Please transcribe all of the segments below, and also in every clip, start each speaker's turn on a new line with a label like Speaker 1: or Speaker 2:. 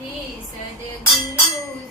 Speaker 1: He is the Guru.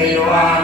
Speaker 1: ริวัน